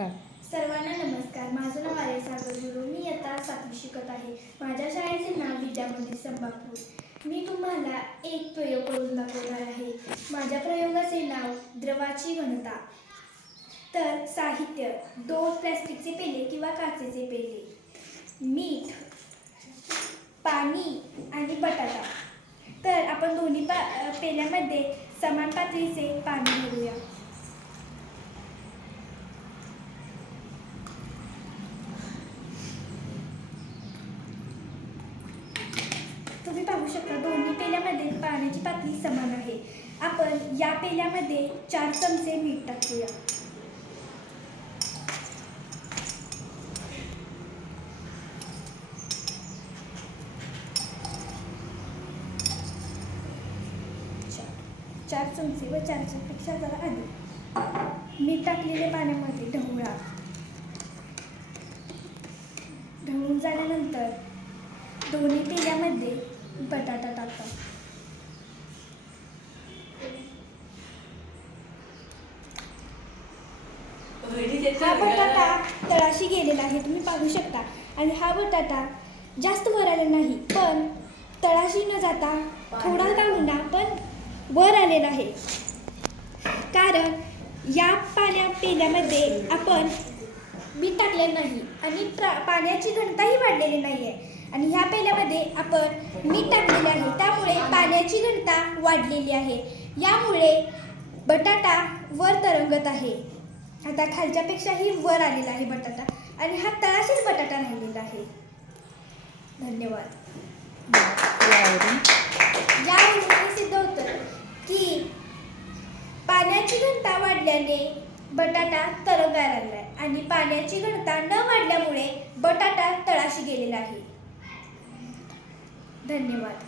Start. सर्वांना नमस्कार. माझं नाव आर्य सागर गुरु. मी इयत्ता 7वी शिकत आहे. माझ्या शाळेचे नाव विद्या मंदिर संभापूर. मी तुम्हाला एक प्रयोग करून दाखवणार आहे. माझ्या प्रयोगाचे नाव द्रवाची घनता. तर साहित्य 2 प्लॅस्टिकचे पेले किंवा काचेचे पेले, मीठ, पाणी आणि बटाटा. तर आपण दोन्ही पेल्यामध्ये समान पातळीचे पाणी घालूया. तुम्ही पाहू शकता दोन्ही पेल्यामध्ये पाण्याची पातळी समान आहे. आपण या पेल्यामध्ये 4 चमचे मीठ टाकूया. चार चमचे व 4 पेक्षा जरा अधिक मीठ टाकलेले पाण्यामध्ये ढवळा. ढवळून झाल्यानंतर दोन्ही पेल्यामध्ये बटाटा टाका. हा बटाटा तळाशी गेलेला आहे, तुम्ही पाहू शकता. आणि हा बटाटा जास्त वर आलेला नाही, पण तळाशी न जाता थोडा का होईना पण वर आलेला आहे. कारण या पेल्यामध्ये आपण मीठ टाकले नाही आणि पाण्याची घनताही वाढलेली नाही आहे. आणि ह्या पेल्यामध्ये आपण मीठ टाकलेले आहे, त्यामुळे पाण्याची घनता वाढलेली आहे. यामुळे बटाटा वर तरंगत आहे. आता खालच्यापेक्षाही वर आलेला आहे बटाटा आणि हा तळाशीच बटाटा राहिलेला आहे. धन्यवाद. यावरून हे सिद्ध होतं की पाण्याची घनता वाढल्याने बटाटा तरंगायला लागलाय आणि पाण्याची घनता न वाढल्यामुळे बटाटा तळाशी गेलेला आहे. धन्यवाद.